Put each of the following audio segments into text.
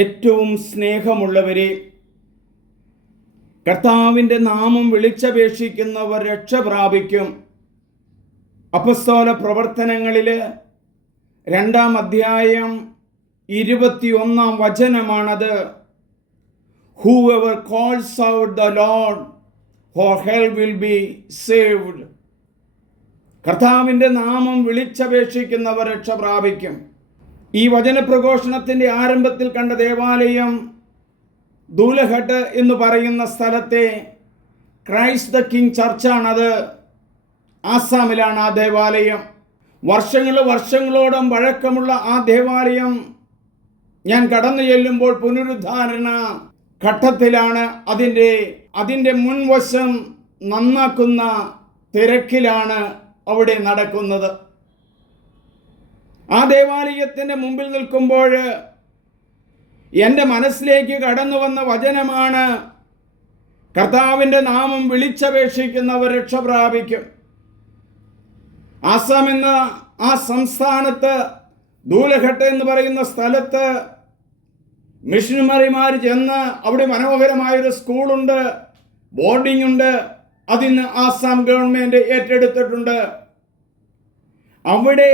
ഏറ്റവും സ്നേഹമുള്ളവരെ, കർത്താവിൻ്റെ നാമം വിളിച്ചപേക്ഷിക്കുന്നവർ രക്ഷ പ്രാപിക്കും. അപ്പസ്തോല പ്രവർത്തനങ്ങളിൽ 2-ാം അധ്യായം 21-ാം വചനമാണത്. Whoever calls out the Lord, for hell will be saved. കർത്താവിൻ്റെ നാമം വിളിച്ചപേക്ഷിക്കുന്നവർ രക്ഷ പ്രാപിക്കും. ഈ വചനപ്രഘോഷണത്തിൻ്റെ ആരംഭത്തിൽ കണ്ട ദേവാലയം ദൂലഹട്ട് എന്ന് പറയുന്ന സ്ഥലത്തെ ക്രൈസ്റ്റ് ദ കിങ് ചർച്ചാണത്. ആസാമിലാണ് ആ ദേവാലയം. വർഷങ്ങളോളം പഴക്കമുള്ള ആ ദേവാലയം ഞാൻ കടന്നു ചെല്ലുമ്പോൾ പുനരുദ്ധാരണ ഘട്ടത്തിലാണ്. അതിൻ്റെ മുൻവശം നന്നാക്കുന്ന തിരക്കിലാണ് അവിടെ നടക്കുന്നത്. ആ ദേവാലയത്തിൻ്റെ മുമ്പിൽ നിൽക്കുമ്പോൾ എൻ്റെ മനസ്സിലേക്ക് കടന്നു വന്ന വചനമാണ്, കർത്താവിൻ്റെ നാമം വിളിച്ചപേക്ഷിക്കുന്നവർ രക്ഷ പ്രാപിക്കും. ആസാം എന്ന ആ സംസ്ഥാനത്ത് ദൂലഘട്ട് എന്ന് പറയുന്ന സ്ഥലത്ത് മിഷണറിമാർ ചെന്ന് അവിടെ മനോഹരമായൊരു സ്കൂളുണ്ട്, ബോർഡിംഗ് ഉണ്ട്. അതിന് ആസാം ഗവൺമെൻറ് ഏറ്റെടുത്തിട്ടുണ്ട്. അവിടെ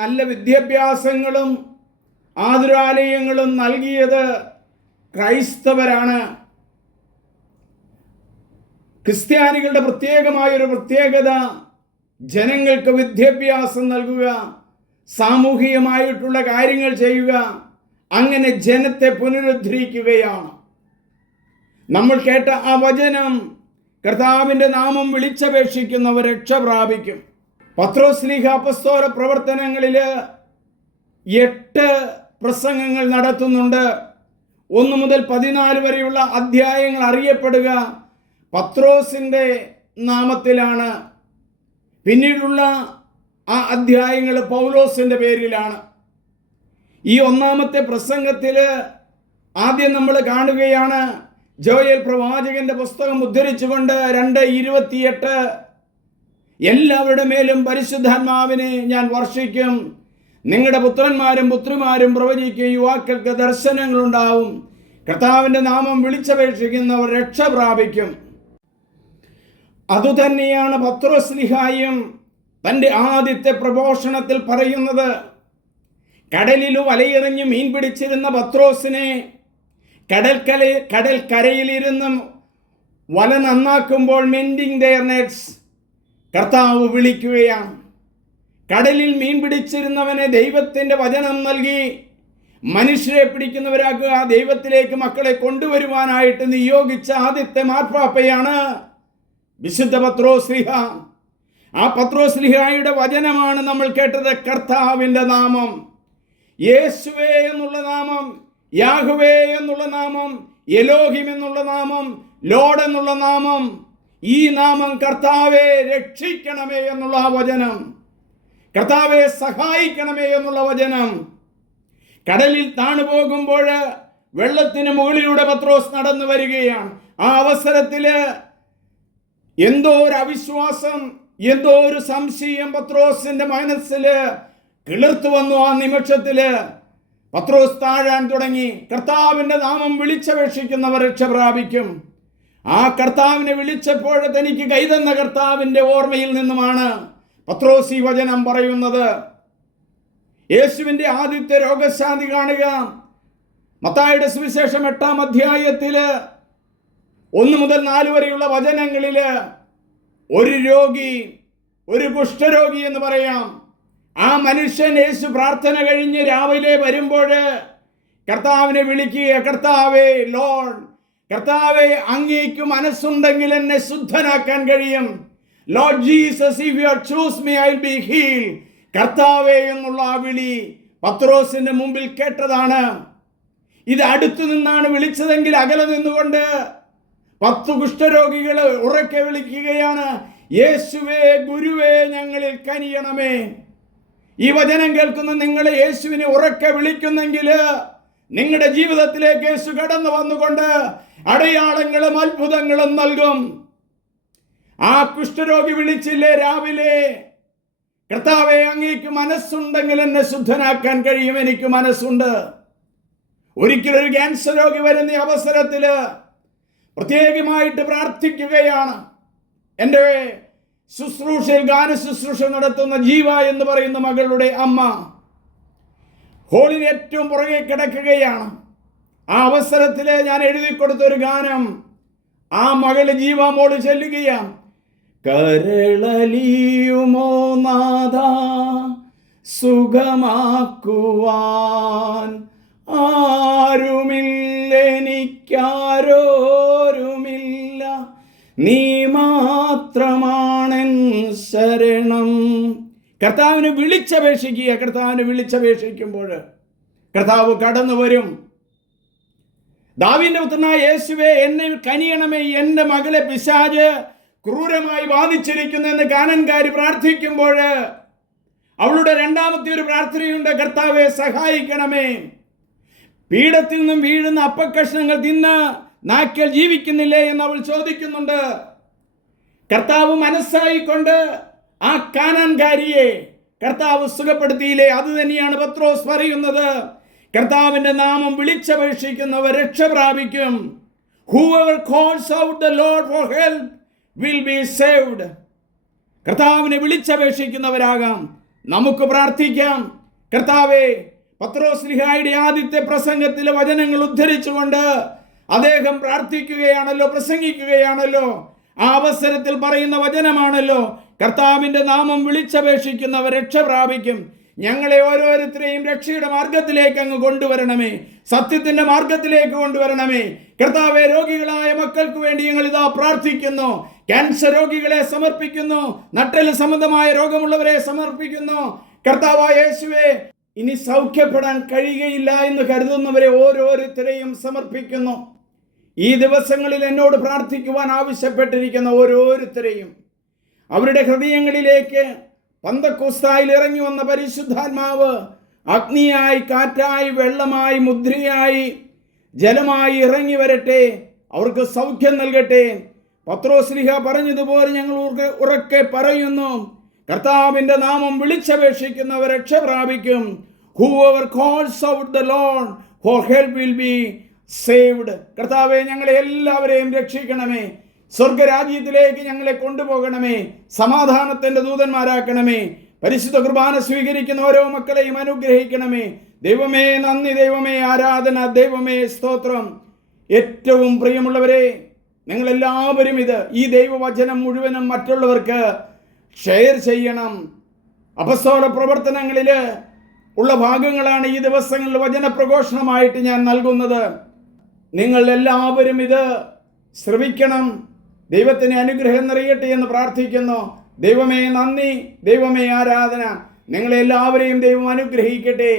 നല്ല വിദ്യാഭ്യാസങ്ങളും ആതുരാലയങ്ങളും നൽകിയത് ക്രൈസ്തവരാണ്. ക്രിസ്ത്യാനികളുടെ പ്രത്യേകമായൊരു പ്രത്യേകത ജനങ്ങൾക്ക് വിദ്യാഭ്യാസം നൽകുക, സാമൂഹികമായിട്ടുള്ള കാര്യങ്ങൾ ചെയ്യുക, അങ്ങനെ ജനത്തെ പുനരുദ്ധരിക്കുകയാണ്. നമ്മൾ കേട്ട ആ വചനം, കർത്താവിൻ്റെ നാമം വിളിച്ചപേക്ഷിക്കുന്നവർ രക്ഷ പ്രാപിക്കും. പത്രോസ്ലീഹ അപ്പസ്തോല പ്രവർത്തനങ്ങളിൽ 8 പ്രസംഗങ്ങൾ നടത്തുന്നുണ്ട്. 1 മുതൽ 14 വരെയുള്ള അധ്യായങ്ങൾ അറിയപ്പെടുക പത്രോസിൻ്റെ നാമത്തിലാണ്. പിന്നീടുള്ള ആ അധ്യായങ്ങൾ പൗലോസിൻ്റെ പേരിലാണ്. ഈ 1-ാമത്തെ പ്രസംഗത്തിൽ ആദ്യം നമ്മൾ കാണുകയാണ്, ജോയേൽ പ്രവാചകന്റെ പുസ്തകം ഉദ്ധരിച്ചുകൊണ്ട് 2:28, എല്ലാവരുടെ മേലും പരിശുദ്ധാത്മാവിനെ ഞാൻ വർഷിക്കും, നിങ്ങളുടെ പുത്രന്മാരും പുത്രിമാരും പ്രവചിക്കും, യുവാക്കൾക്ക് ദർശനങ്ങളുണ്ടാവും, കർത്താവിൻ്റെ നാമം വിളിച്ചപേക്ഷിക്കുന്നവർ രക്ഷ പ്രാപിക്കും. അതുതന്നെയാണ് പത്രോസ്ലീഹായും തൻ്റെ ആദ്യത്തെ പ്രഘോഷണത്തിൽ പറയുന്നത്. കടലിൽ വലയെറിഞ്ഞ് മീൻ പിടിച്ചിരുന്ന പത്രോസിനെ കടൽക്കരയിലിരുന്ന് വല നന്നാക്കുമ്പോൾ മെൻഡിങ് ദെയർ നെറ്റ്സ് കർത്താവ് വിളിക്കുകയാണ്. കടലിൽ മീൻ പിടിച്ചിരുന്നവനെ ദൈവത്തിൻ്റെ വചനം നൽകി മനുഷ്യരെ പിടിക്കുന്നവരാക്കുക, ദൈവത്തിലേക്ക് മക്കളെ കൊണ്ടുവരുവാനായിട്ട് നിയോഗിച്ച ആദ്യത്തെ മാർപ്പാപ്പയാണ് വിശുദ്ധ പത്രോസ്ലീഹ. ആ പത്രോസ്ലീഹായുടെ വചനമാണ് നമ്മൾ കേട്ടത്. കർത്താവിൻ്റെ നാമം, യേശുവേ എന്നുള്ള നാമം, യാഹ്വേ എന്നുള്ള നാമം, എലോഹിം എന്നുള്ള നാമം, ലോർഡ് എന്നുള്ള നാമം, ഈ നാമം കർത്താവെ രക്ഷിക്കണമേ എന്നുള്ള ആ വചനം, കർത്താവെ സഹായിക്കണമേ എന്നുള്ള വചനം. കടലിൽ താണു പോകുമ്പോൾ വെള്ളത്തിന് മുകളിലൂടെ പത്രോസ് നടന്നു വരികയാണ്. ആ അവസരത്തിൽ എന്തോ ഒരു അവിശ്വാസം, എന്തോ ഒരു സംശയം പത്രോസിന്റെ മനസ്സിൽ കിളിർത്തു വന്നു. ആ നിമിഷത്തിൽ പത്രോസ് താഴാൻ തുടങ്ങി. കർത്താവിൻ്റെ നാമം വിളിച്ചപേക്ഷിക്കുന്നവർ രക്ഷ പ്രാപിക്കും. ആ കർത്താവിനെ വിളിച്ചപ്പോൾ തനിക്ക് കൈതന്ന കർത്താവിൻ്റെ ഓർമ്മയിൽ നിന്നുമാണ് പത്രോസ് ഈ വചനം പറയുന്നത്. യേശുവിൻ്റെ ആദ്യത്തെ രോഗശാന്തി കാണുക. മത്തായിയുടെ സുവിശേഷം 8-ാം അധ്യായത്തിൽ 1 മുതൽ 4 വരെയുള്ള വചനങ്ങളിൽ ഒരു രോഗി, ഒരു കുഷ്ഠരോഗി എന്ന് പറയാം, ആ മനുഷ്യൻ യേശു പ്രാർത്ഥന കഴിഞ്ഞ് രാവിലെ വരുമ്പോൾ കർത്താവിനെ വിളിക്കുക, കർത്താവേ ലോർഡ്, കർത്താവേ അങ്ങേക്ക് മനസ്സുണ്ടെങ്കിൽ എന്നെ ശുദ്ധനാക്കാൻ കഴിയും. Lord Jesus, if you choose me I will be healed. കർത്താവേ എന്നുള്ള ആ വിളി പത്രോസിന്റെ മുമ്പിൽ കേട്ടതാണ്. ഇത് അടുത്തു നിന്നാണ് വിളിച്ചതെങ്കിൽ അകലെ നിന്നുകൊണ്ട് 10 കുഷ്ഠരോഗികൾ ഉറക്കെ വിളിക്കുകയാണ്, യേശുവേ ഗുരുവേ ഞങ്ങളിൽ കനിയണമേ. ഈ വചനം കേൾക്കുന്ന നിങ്ങൾ യേശുവിനെ ഉറക്കെ വിളിക്കുന്നെങ്കിൽ നിങ്ങളുടെ ജീവിതത്തിലേക്ക് യേശു കടന്നു വന്നുകൊണ്ട് അടയാളങ്ങളും അത്ഭുതങ്ങളും നൽകും. ആ കുഷ്ഠരോഗി വിളിച്ചില്ലേ രാവിലെ, കർത്താവേ അങ്ങേക്ക് മനസ്സുണ്ടെങ്കിൽ എന്നെ ശുദ്ധനാക്കാൻ കഴിയും, എനിക്ക് മനസ്സുണ്ട്. ഒരിക്കലൊരു ക്യാൻസർ രോഗി വരുന്ന അവസരത്തിൽ പ്രത്യേകമായിട്ട് പ്രാർത്ഥിക്കുകയാണ്. എൻ്റെ ശുശ്രൂഷയിൽ ഗാന ശുശ്രൂഷ നടത്തുന്ന ജീവ എന്ന് പറയുന്ന മകളുടെ അമ്മ ഹോളിന് ഏറ്റവും പുറകെ കിടക്കുകയാണ്. ആ അവസരത്തിൽ ഞാൻ എഴുതി കൊടുത്ത ഒരു ഗാനം ആ മകള് ജീവ മോള് ചൊല്ലുകയാണ്. കരളലിയുമോ നാഥ സുഖമാക്കുവാൻ, ആരുമില്ല എനിക്കാരോരുമില്ല, നീ മാത്രമാണെൻ ശരണം. കർത്താവിന് വിളിച്ചപേക്ഷിക്കുക. കർത്താവിന് വിളിച്ചപേക്ഷിക്കുമ്പോൾ കർത്താവ് കടന്നു വരും. ദാവീദിന്റെ പുത്രനായ യേശുവേ, എന്നെ കനിയണമേ, എൻ്റെ മകളെ പിശാച് ക്രൂരമായി ബാധിച്ചിരിക്കുന്നു എന്ന് കാനൻകാരി പ്രാർത്ഥിക്കുമ്പോൾ അവളുടെ രണ്ടാമത്തെ ഒരു പ്രാർത്ഥനയുണ്ട്. കർത്താവെ സഹായിക്കണമേ. പീഠത്തിൽ നിന്നും വീഴുന്ന അപ്പക്കഷ്ണങ്ങൾ തിന്ന് നായ്ക്കൾ ജീവിക്കുന്നില്ലേ എന്ന് അവൾ ചോദിക്കുന്നുണ്ട്. കർത്താവ് മനസ്സായിക്കൊണ്ട് ആ കാനാൻകാരിയെ കർത്താവ് സുഖപ്പെടുത്തിയില്ലേ? അത് തന്നെയാണ് പത്രോസ് പറയുന്നത്. കർത്താവിന്റെ നാമം വിളിച്ചപേക്ഷിക്കുന്നവർ രക്ഷ പ്രാപിക്കും. Whoever calls out the Lord for help will be saved. കർത്താവിനെ വിളിച്ചപേക്ഷിക്കുന്നവരാകാം. നമുക്ക് പ്രാർത്ഥിക്കാം. കർത്താവേ, പത്രോസ്ലിഹായുടെ ആദ്യത്തെ പ്രസംഗത്തിലെ വചനങ്ങൾ ഉദ്ധരിച്ചുകൊണ്ട് അദ്ദേഹം പ്രാർത്ഥിക്കുകയാണല്ലോ, പ്രസംഗിക്കുകയാണല്ലോ. ആ അവസരത്തിൽ പറയുന്ന വചനമാണല്ലോ, കർത്താവിന്റെ നാമം വിളിച്ചപേക്ഷിക്കുന്നവർ രക്ഷ പ്രാപിക്കും. ഞങ്ങളെ ഓരോരുത്തരെയും രക്ഷയുടെ മാർഗത്തിലേക്ക് അങ്ങ് കൊണ്ടുവരണമേ, സത്യത്തിന്റെ മാർഗത്തിലേക്ക് കൊണ്ടുവരണമേ. കർത്താവെ, രോഗികളായ മക്കൾക്ക് വേണ്ടി ഞങ്ങൾ ഇതാ പ്രാർത്ഥിക്കുന്നു. ക്യാൻസർ രോഗികളെ സമർപ്പിക്കുന്നു, നട്ടൽ സംബന്ധമായ രോഗമുള്ളവരെ സമർപ്പിക്കുന്നു. കർത്താവായ യേശുവേ, ഇനി സൗഖ്യപ്പെടാൻ കഴിയുകയില്ല എന്ന് കരുതുന്നവരെ ഓരോരുത്തരെയും സമർപ്പിക്കുന്നു. ഈ ദിവസങ്ങളിൽ എന്നോട് പ്രാർത്ഥിക്കുവാൻ ആവശ്യപ്പെട്ടിരിക്കുന്ന ഓരോരുത്തരെയും അവരുടെ ഹൃദയങ്ങളിലേക്ക് പന്തക്കോസ്തായിൽ ഇറങ്ങി വന്ന പരിശുദ്ധാത്മാവ് അഗ്നിയായി, കാറ്റായി, വെള്ളമായി, മുദ്രയായി, ജലമായി ഇറങ്ങി വരട്ടെ. അവർക്ക് സൗഖ്യം നൽകട്ടെ. പത്രോസ്ലിഹ പറഞ്ഞതുപോലെ ഞങ്ങൾ ഉറക്കെ പറയുന്നു, കർത്താവിന്റെ നാമം വിളിച്ചപേക്ഷിക്കുന്നവർ രക്ഷ പ്രാപിക്കും. Whoever calls out the Lord for help will be saved. കർത്താവെ, ഞങ്ങളെ എല്ലാവരെയും രക്ഷിക്കണമേ. സ്വർഗരാജ്യത്തിലേക്ക് ഞങ്ങളെ കൊണ്ടുപോകണമേ. സമാധാനത്തിന്റെ ദൂതന്മാരാക്കണമേ. പരിശുദ്ധ കുർബാന സ്വീകരിക്കുന്ന ഓരോ മക്കളെയും അനുഗ്രഹിക്കണമേ. ദൈവമേ നന്ദി, ദൈവമേ ആരാധന, ദൈവമേ സ്തോത്രം. ഏറ്റവും പ്രിയമുള്ളവരെ, നിങ്ങളെല്ലാവരും ഈ ദൈവവചനം മുഴുവനും മറ്റുള്ളവർക്ക് ഷെയർ ചെയ്യണം. അപ്പസ്തോല പ്രവർത്തനങ്ങളിൽ ഉള്ള ഭാഗങ്ങളാണ് ഈ ദിവസങ്ങളിൽ വചന പ്രഘോഷണമായിട്ട് ഞാൻ നൽകുന്നത്. നിങ്ങൾ എല്ലാവരും ഇത് ശ്രവിക്കണം. ദൈവത്തിന് അനുഗ്രഹം നിറയട്ടെ എന്ന് പ്രാർത്ഥിക്കുന്നു. ദൈവമേ നന്ദി, ദൈവമേ ആരാധന. നിങ്ങളെല്ലാവരെയും ദൈവം അനുഗ്രഹിക്കട്ടെ.